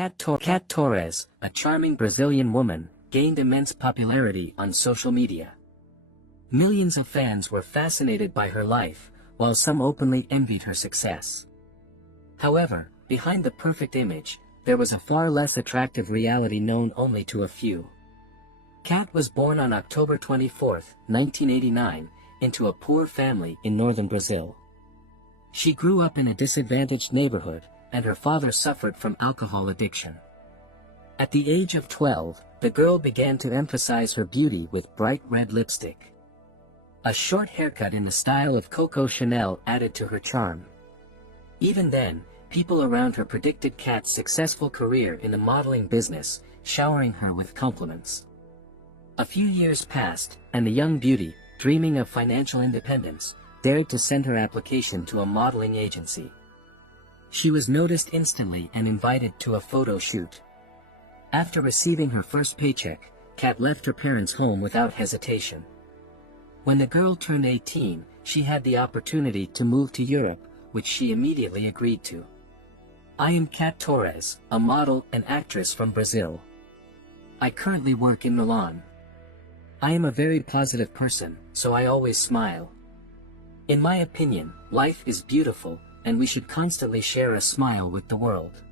Cat Torres, a charming Brazilian woman, gained immense popularity on social media. Millions of fans were fascinated by her life, while some openly envied her success. However, behind the perfect image, there was a far less attractive reality known only to a few. Cat was born on October 24, 1989, into a poor family in northern Brazil. She grew up in a disadvantaged neighborhood, and her father suffered from alcohol addiction. At the age of 12, the girl began to emphasize her beauty with bright red lipstick. A short haircut in the style of Coco Chanel added to her charm. Even then, people around her predicted Cat's successful career in the modeling business, showering her with compliments. A few years passed, and the young beauty, dreaming of financial independence, dared to send her application to a modeling agency. She was noticed instantly and invited to a photo shoot. After receiving her first paycheck, Cat left her parents' home without hesitation. When the girl turned 18, she had the opportunity to move to Europe, which she immediately agreed to. I am Cat Torres, a model and actress from Brazil. I currently work in Milan. I am a very positive person, so I always smile. In my opinion, life is beautiful, and we should constantly share a smile with the world.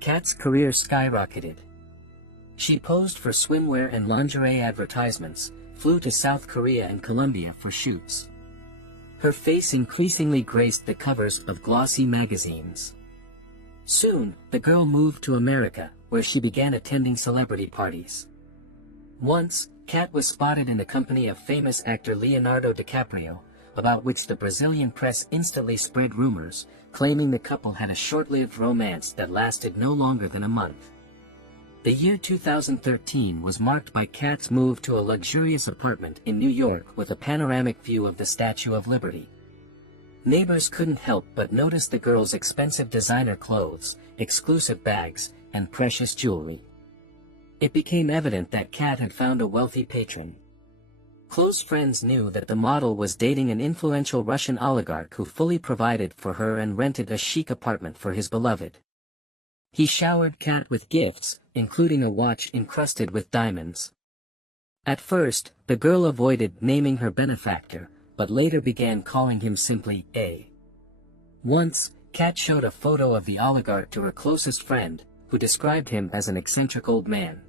Cat's career skyrocketed. She posed for swimwear and lingerie advertisements, flew to South Korea and Colombia for shoots. Her face increasingly graced the covers of glossy magazines. Soon, the girl moved to America, where she began attending celebrity parties. Once, Cat was spotted in the company of famous actor Leonardo DiCaprio, about which the Brazilian press instantly spread rumors, claiming the couple had a short-lived romance that lasted no longer than a month. The year 2013 was marked by Cat's move to a luxurious apartment in New York with a panoramic view of the Statue of Liberty. Neighbors couldn't help but notice the girl's expensive designer clothes, exclusive bags, and precious jewelry. It became evident that Cat had found a wealthy patron. Close friends knew that the model was dating an influential Russian oligarch who fully provided for her and rented a chic apartment for his beloved. He showered Cat with gifts, including a watch encrusted with diamonds. At first, the girl avoided naming her benefactor, but later began calling him simply A. Once, Cat showed a photo of the oligarch to her closest friend, who described him as an eccentric old man.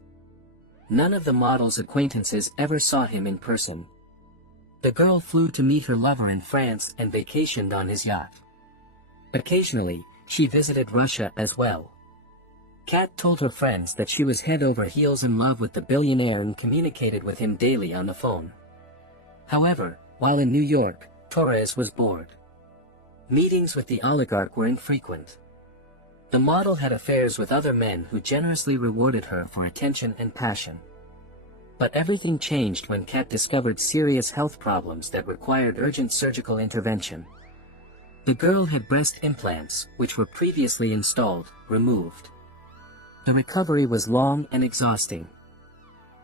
None of the model's acquaintances ever saw him in person. The girl flew to meet her lover in France and vacationed on his yacht. Occasionally, she visited Russia as well. Cat told her friends that she was head over heels in love with the billionaire and communicated with him daily on the phone. However, while in New York, Torres was bored. Meetings with the oligarch were infrequent. The model had affairs with other men who generously rewarded her for attention and passion. But everything changed when Cat discovered serious health problems that required urgent surgical intervention. The girl had breast implants, which were previously installed, removed. The recovery was long and exhausting.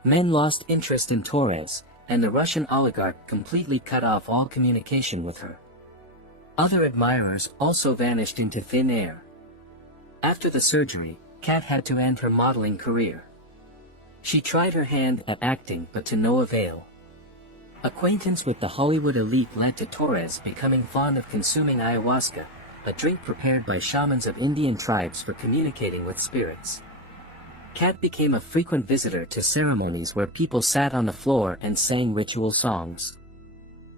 Men lost interest in Torres, and the Russian oligarch completely cut off all communication with her. Other admirers also vanished into thin air. After the surgery, Cat had to end her modeling career. She tried her hand at acting but to no avail. Acquaintance with the Hollywood elite led to Torres becoming fond of consuming ayahuasca, a drink prepared by shamans of Indian tribes for communicating with spirits. Cat became a frequent visitor to ceremonies where people sat on the floor and sang ritual songs.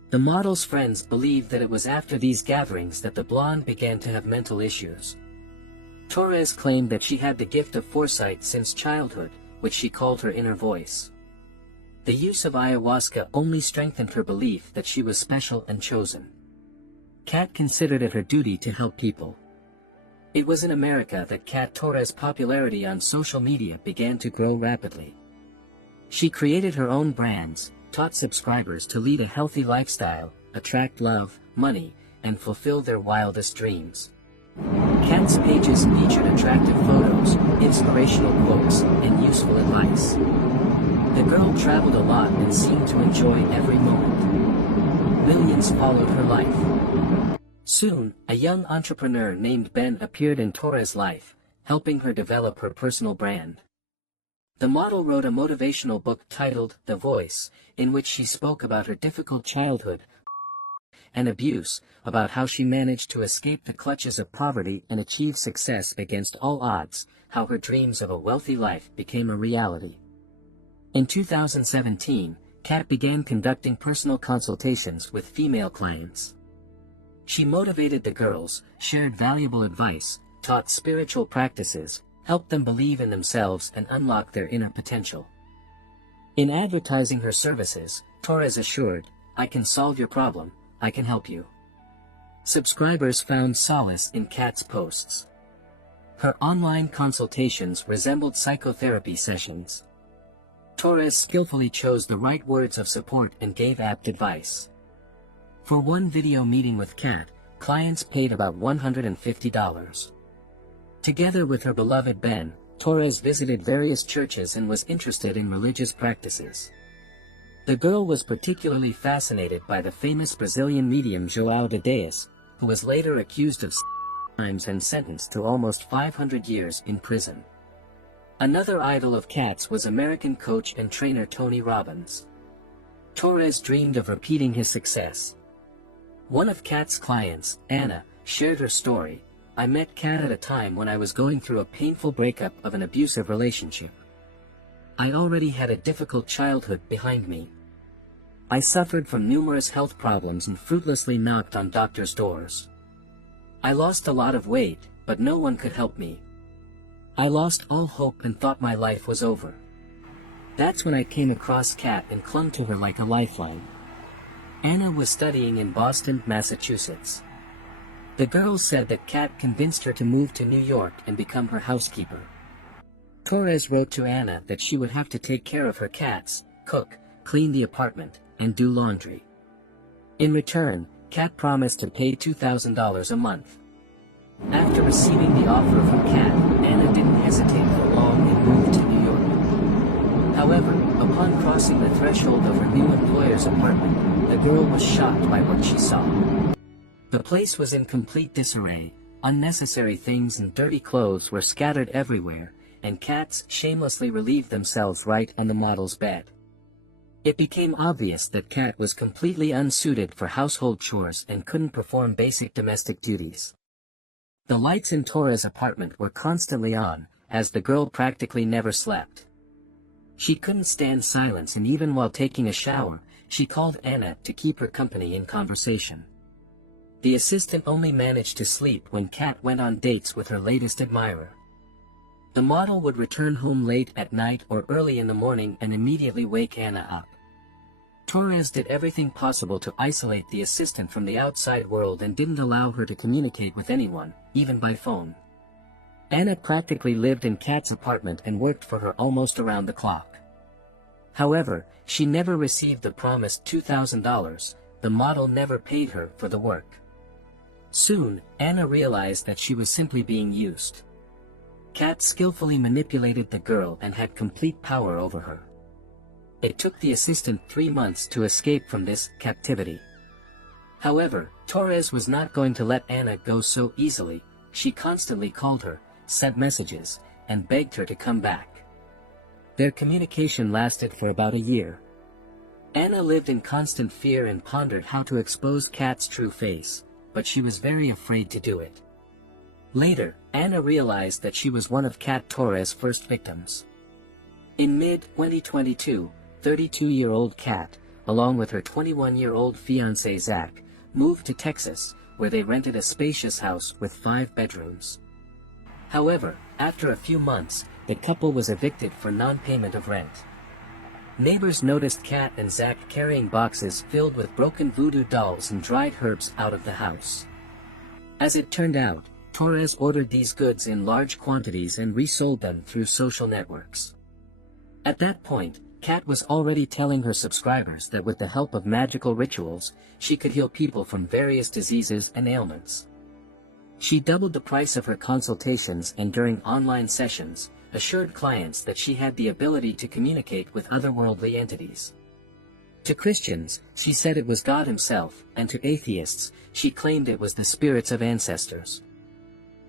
The model's friends believed that it was after these gatherings that the blonde began to have mental issues. Torres claimed that she had the gift of foresight since childhood, which she called her inner voice. The use of ayahuasca only strengthened her belief that she was special and chosen. Cat considered it her duty to help people. It was in America that Cat Torres' popularity on social media began to grow rapidly. She created her own brands, taught subscribers to lead a healthy lifestyle, attract love, money, and fulfill their wildest dreams. Cat's pages featured attractive photos, inspirational quotes, and useful advice. The girl traveled a lot and seemed to enjoy every moment. Millions followed her life. Soon, a young entrepreneur named Ben appeared in Torres' life, helping her develop her personal brand. The model wrote a motivational book titled The Voice, in which she spoke about her difficult childhood and abuse, about how she managed to escape the clutches of poverty and achieve success against all odds, how her dreams of a wealthy life became a reality. In 2017, Kat began conducting personal consultations with female clients. She motivated the girls, shared valuable advice, taught spiritual practices, helped them believe in themselves and unlock their inner potential. In advertising her services, Torres assured, "I can solve your problem, I can help you." Subscribers found solace in Kat's posts. Her online consultations resembled psychotherapy sessions. Torres skillfully chose the right words of support and gave apt advice. For one video meeting with Kat, clients paid about $150. Together with her beloved Ben, Torres visited various churches and was interested in religious practices. The girl was particularly fascinated by the famous Brazilian medium João de Deus, who was later accused of crimes and sentenced to almost 500 years in prison. Another idol of Kat's was American coach and trainer Tony Robbins. Torres dreamed of repeating his success. One of Kat's clients, Anna, shared her story. "I met Kat at a time when I was going through a painful breakup of an abusive relationship. I already had a difficult childhood behind me. I suffered from numerous health problems and fruitlessly knocked on doctors' doors. I lost a lot of weight, but no one could help me. I lost all hope and thought my life was over. That's when I came across Kat and clung to her like a lifeline." Anna was studying in Boston, Massachusetts. The girl said that Kat convinced her to move to New York and become her housekeeper. Torres wrote to Anna that she would have to take care of her cats, cook, clean the apartment, and do laundry. In return, Kat promised to pay $2,000 a month. After receiving the offer from Kat, Anna didn't hesitate for long and moved to New York. However, upon crossing the threshold of her new employer's apartment, the girl was shocked by what she saw. The place was in complete disarray, unnecessary things and dirty clothes were scattered everywhere, and cats shamelessly relieved themselves right on the model's bed. It became obvious that Kat was completely unsuited for household chores and couldn't perform basic domestic duties. The lights in Torres' apartment were constantly on, as the girl practically never slept. She couldn't stand silence, and even while taking a shower, she called Anna to keep her company in conversation. The assistant only managed to sleep when Kat went on dates with her latest admirer. The model would return home late at night or early in the morning and immediately wake Anna up. Torres did everything possible to isolate the assistant from the outside world and didn't allow her to communicate with anyone, even by phone. Anna practically lived in Kat's apartment and worked for her almost around the clock. However, she never received the promised $2,000, the model never paid her for the work. Soon, Anna realized that she was simply being used. Kat skillfully manipulated the girl and had complete power over her. It took the assistant 3 months to escape from this captivity. However, Torres was not going to let Anna go so easily. She constantly called her, sent messages, and begged her to come back. Their communication lasted for about a year. Anna lived in constant fear and pondered how to expose Kat's true face, but she was very afraid to do it. Later, Anna realized that she was one of Kat Torres' first victims. In mid-2022, 32-year-old Kat, along with her 21-year-old fiancé Zach, moved to Texas, where they rented a spacious house with 5 bedrooms. However, after a few months, the couple was evicted for non-payment of rent. Neighbors noticed Kat and Zach carrying boxes filled with broken voodoo dolls and dried herbs out of the house. As it turned out, Torres ordered these goods in large quantities and resold them through social networks. At that point, Kat was already telling her subscribers that with the help of magical rituals, she could heal people from various diseases and ailments. She doubled the price of her consultations and during online sessions, assured clients that she had the ability to communicate with otherworldly entities. To Christians, she said it was God himself, and to atheists, she claimed it was the spirits of ancestors.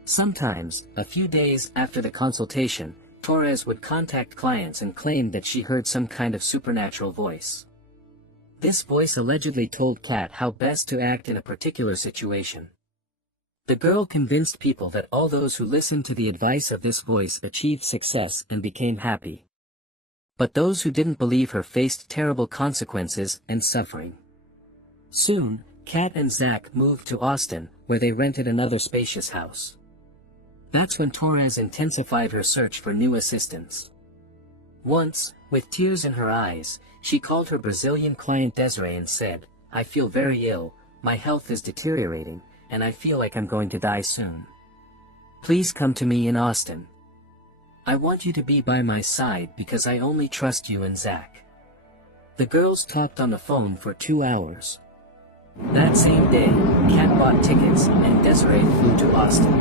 Sometimes, a few days after the consultation, Torres would contact clients and claim that she heard some kind of supernatural voice. This voice allegedly told Kat how best to act in a particular situation. The girl convinced people that all those who listened to the advice of this voice achieved success and became happy. But those who didn't believe her faced terrible consequences and suffering. Soon, Kat and Zach moved to Austin, where they rented another spacious house. That's when Torres intensified her search for new assistants. Once, with tears in her eyes, she called her Brazilian client Desiree and said, "I feel very ill, my health is deteriorating, and I feel like I'm going to die soon. Please come to me in Austin. I want you to be by my side because I only trust you and Zach." The girls talked on the phone for 2 hours. That same day, Kat bought tickets and Desiree flew to Austin.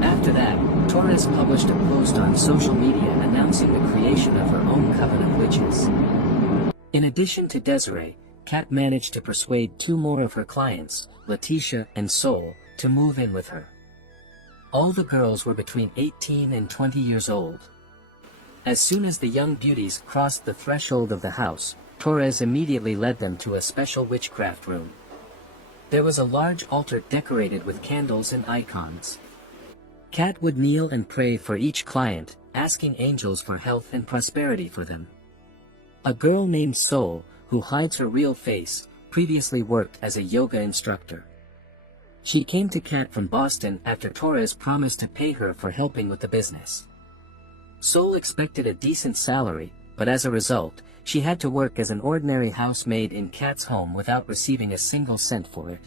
After that, Torres published a post on social media announcing the creation of her own coven of witches. In addition to Desiree, Kat managed to persuade 2 more of her clients, Letitia and Sol, to move in with her. All the girls were between 18 and 20 years old. As soon as the young beauties crossed the threshold of the house, Torres immediately led them to a special witchcraft room. There was a large altar decorated with candles and icons. Kat would kneel and pray for each client, asking angels for health and prosperity for them. A girl named Sol, who hides her real face, previously worked as a yoga instructor. She came to Kat from Boston after Torres promised to pay her for helping with the business. Sol expected a decent salary, but as a result, she had to work as an ordinary housemaid in Kat's home without receiving a single cent for it.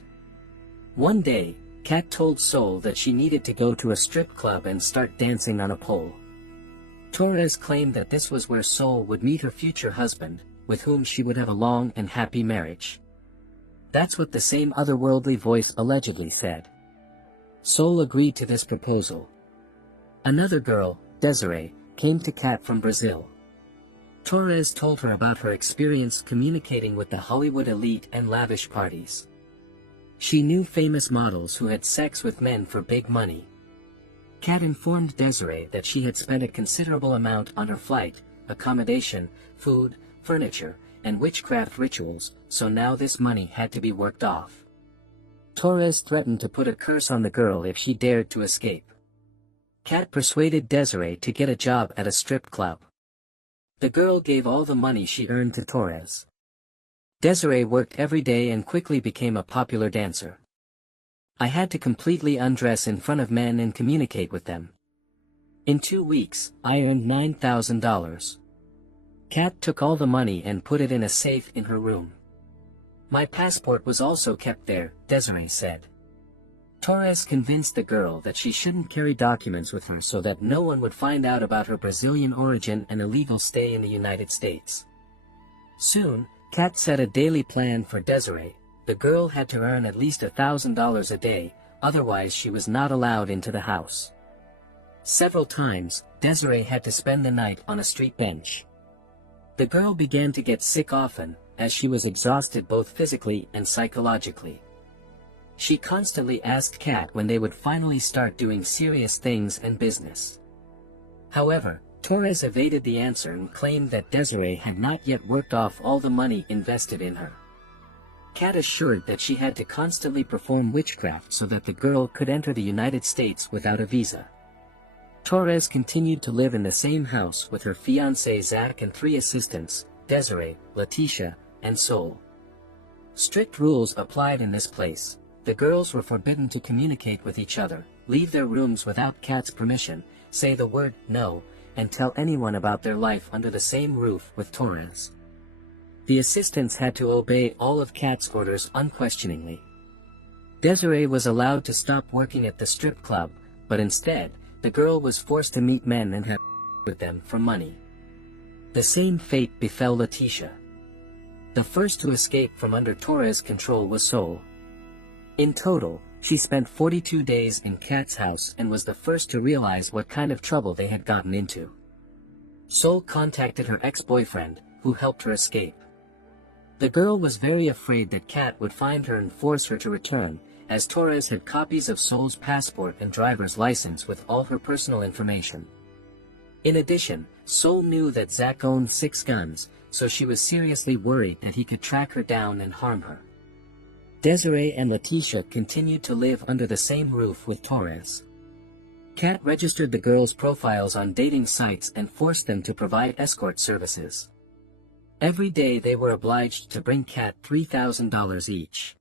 One day, Kat told Sol that she needed to go to a strip club and start dancing on a pole. Torres claimed that this was where Sol would meet her future husband, with whom she would have a long and happy marriage. That's what the same otherworldly voice allegedly said. Sol agreed to this proposal. Another girl, Desiree, came to Kat from Brazil. Torres told her about her experience communicating with the Hollywood elite and lavish parties. She knew famous models who had sex with men for big money. Kat informed Desiree that she had spent a considerable amount on her flight, accommodation, food, furniture, and witchcraft rituals, so now this money had to be worked off. Torres threatened to put a curse on the girl if she dared to escape. Kat persuaded Desiree to get a job at a strip club. The girl gave all the money she earned to Torres. Desiree worked every day and quickly became a popular dancer. "I had to completely undress in front of men and communicate with them. In 2 weeks, I earned $9,000. Kat took all the money and put it in a safe in her room. My passport was also kept there," Desiree said. Torres convinced the girl that she shouldn't carry documents with her so that no one would find out about her Brazilian origin and illegal stay in the United States. Soon, Kat set a daily plan for Desiree. The girl had to earn at least $1,000 a day, otherwise she was not allowed into the house. Several times, Desiree had to spend the night on a street bench. The girl began to get sick often, as she was exhausted both physically and psychologically. She constantly asked Kat when they would finally start doing serious things and business. However, Torres evaded the answer and claimed that Desiree had not yet worked off all the money invested in her. Kat assured that she had to constantly perform witchcraft so that the girl could enter the United States without a visa. Torres continued to live in the same house with her fiancé Zach and 3 assistants, Desiree, Letitia, and Sol. Strict rules applied in this place. The girls were forbidden to communicate with each other, leave their rooms without Kat's permission, say the word "no," and tell anyone about their life under the same roof with Torres. The assistants had to obey all of Kat's orders unquestioningly. Desiree was allowed to stop working at the strip club, but instead, the girl was forced to meet men and have with them for money. The same fate befell Letitia. The first to escape from under Torres' control was Sol. In total, she spent 42 days in Kat's house and was the first to realize what kind of trouble they had gotten into. Sol contacted her ex-boyfriend, who helped her escape. The girl was very afraid that Kat would find her and force her to return, as Torres had copies of Sol's passport and driver's license with all her personal information. In addition, Sol knew that Zach owned 6 guns, so she was seriously worried that he could track her down and harm her. Desiree and Letitia continued to live under the same roof with Torres. Kat registered the girls' profiles on dating sites and forced them to provide escort services. Every day they were obliged to bring Kat $3,000 each.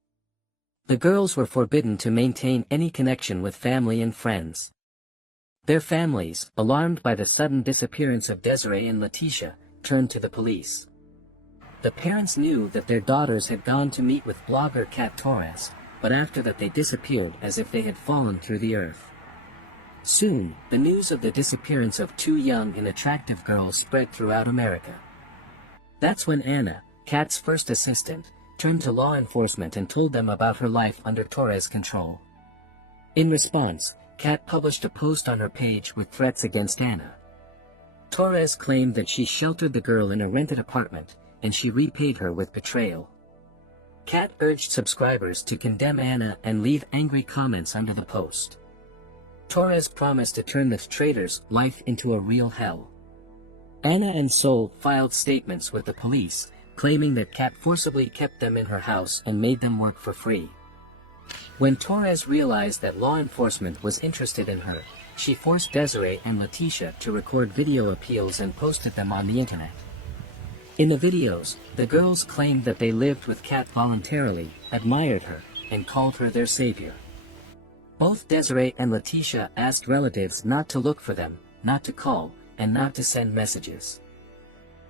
The girls were forbidden to maintain any connection with family and friends. Their families, alarmed by the sudden disappearance of Desiree and Letitia, turned to the police. The parents knew that their daughters had gone to meet with blogger Kat Torres, but after that they disappeared as if they had fallen through the earth. Soon, the news of the disappearance of 2 young and attractive girls spread throughout America. That's when Anna, Kat's first assistant, turned to law enforcement and told them about her life under Torres' control. In response, Kat published a post on her page with threats against Anna. Torres claimed that she sheltered the girl in a rented apartment, and she repaid her with betrayal. Kat urged subscribers to condemn Anna and leave angry comments under the post. Torres promised to turn the traitor's life into a real hell. Anna and Sol filed statements with the police, claiming that Kat forcibly kept them in her house and made them work for free. When Torres realized that law enforcement was interested in her, she forced Desiree and Letitia to record video appeals and posted them on the internet. In the videos, the girls claimed that they lived with Kat voluntarily, admired her, and called her their savior. Both Desiree and Letitia asked relatives not to look for them, not to call, and not to send messages.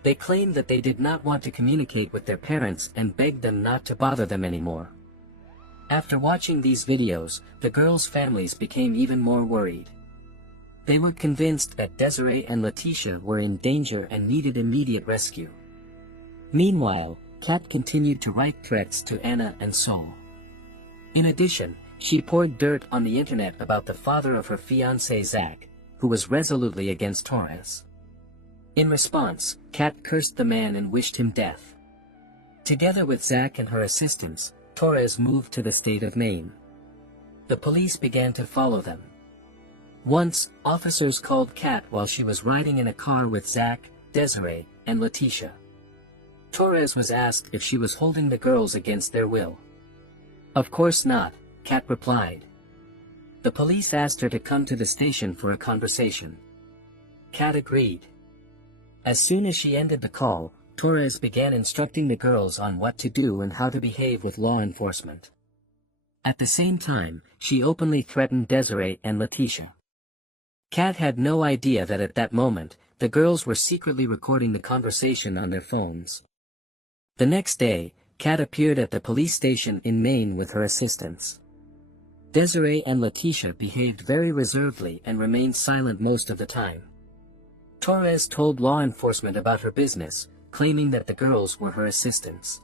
They claimed that they did not want to communicate with their parents and begged them not to bother them anymore. After watching these videos, the girls' families became even more worried. They were convinced that Desiree and Letitia were in danger and needed immediate rescue. Meanwhile, Kat continued to write threats to Anna and Sol. In addition, she poured dirt on the internet about the father of her fiancé Zach, who was resolutely against Torres. In response, Kat cursed the man and wished him death. Together with Zach and her assistants, Torres moved to the state of Maine. The police began to follow them. Once, officers called Kat while she was riding in a car with Zach, Desiree, and Letitia. Torres was asked if she was holding the girls against their will. "Of course not," Kat replied. The police asked her to come to the station for a conversation. Kat agreed. As soon as she ended the call, Torres began instructing the girls on what to do and how to behave with law enforcement. At the same time, she openly threatened Desiree and Letitia. Kat had no idea that at that moment, the girls were secretly recording the conversation on their phones. The next day, Kat appeared at the police station in Maine with her assistants. Desiree and Letitia behaved very reservedly and remained silent most of the time. Torres told law enforcement about her business, claiming that the girls were her assistants.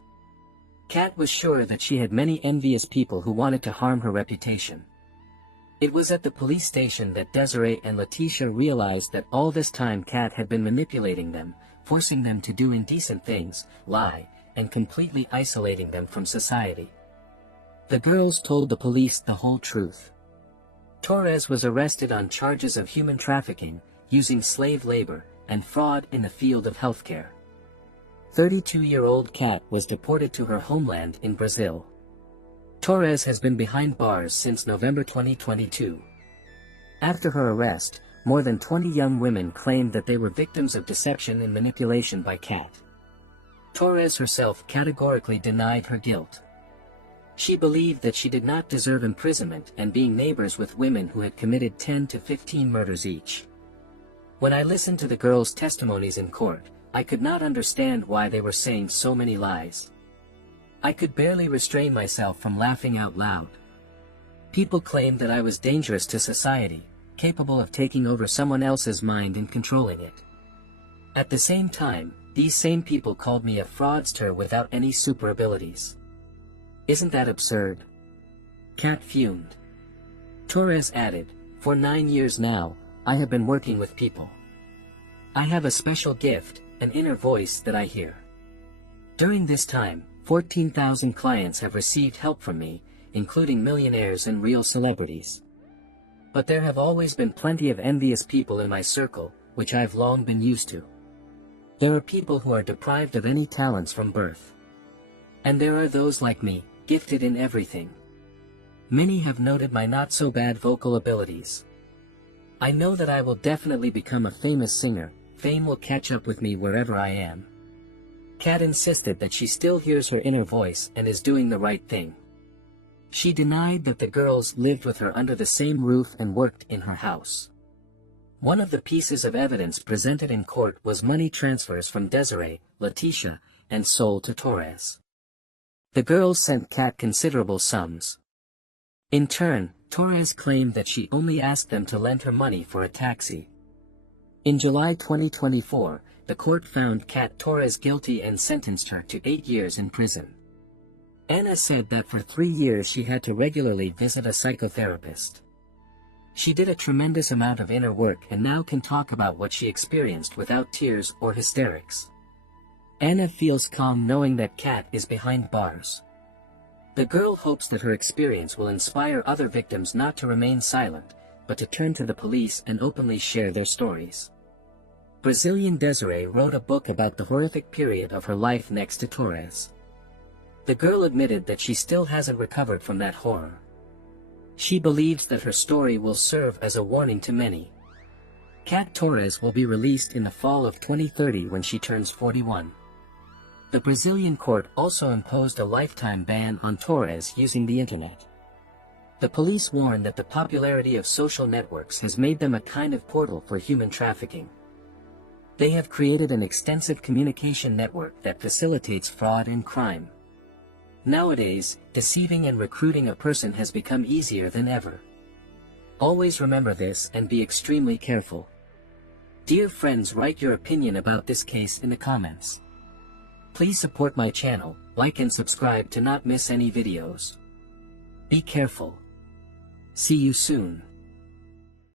Kat was sure that she had many envious people who wanted to harm her reputation. It was at the police station that Desiree and Letitia realized that all this time Kat had been manipulating them, forcing them to do indecent things, lie, and completely isolating them from society. The girls told the police the whole truth. Torres was arrested on charges of human trafficking, using slave labor, and fraud in the field of healthcare. 32-year-old Kat was deported to her homeland in Brazil. Torres has been behind bars since November 2022. After her arrest, more than 20 young women claimed that they were victims of deception and manipulation by Kat. Torres herself categorically denied her guilt. She believed that she did not deserve imprisonment and being neighbors with women who had committed 10 to 15 murders each. When I listened to the girls' testimonies in court, I could not understand why they were saying so many lies. I could barely restrain myself from laughing out loud. People claimed that I was dangerous to society, capable of taking over someone else's mind and controlling it. At the same time, these same people called me a fraudster without any super abilities. Isn't that absurd? Kat fumed. Torres added, "For 9 years now, I have been working with people. I have a special gift, an inner voice that I hear. During this time, 14,000 clients have received help from me, including millionaires and real celebrities. But there have always been plenty of envious people in my circle, which I've long been used to. There are people who are deprived of any talents from birth. And there are those like me, gifted in everything. Many have noted my not-so-bad vocal abilities. I know that I will definitely become a famous singer. Fame will catch up with me wherever I am. Kat insisted that she still hears her inner voice and is doing the right thing. She denied that the girls lived with her under the same roof and worked in her house. One of the pieces of evidence presented in court was money transfers from Desiree, Letitia, and Sol to Torres. The girls sent Kat considerable sums. In turn, Torres claimed that she only asked them to lend her money for a taxi. In July 2024, the court found Kat Torres guilty and sentenced her to 8 years in prison. Anna said that for 3 years she had to regularly visit a psychotherapist. She did a tremendous amount of inner work and now can talk about what she experienced without tears or hysterics. Anna feels calm knowing that Kat is behind bars. The girl hopes that her experience will inspire other victims not to remain silent, but to turn to the police and openly share their stories. Brazilian Desiree wrote a book about the horrific period of her life next to Torres. The girl admitted that she still hasn't recovered from that horror. She believes that her story will serve as a warning to many. Kat Torres will be released in the fall of 2030 when she turns 41. The Brazilian court also imposed a lifetime ban on Torres using the internet. The police warn that the popularity of social networks has made them a kind of portal for human trafficking. They have created an extensive communication network that facilitates fraud and crime. Nowadays, deceiving and recruiting a person has become easier than ever. Always remember this and be extremely careful. Dear friends, write your opinion about this case in the comments. Please support my channel, like and subscribe to not miss any videos. Be careful. See you soon.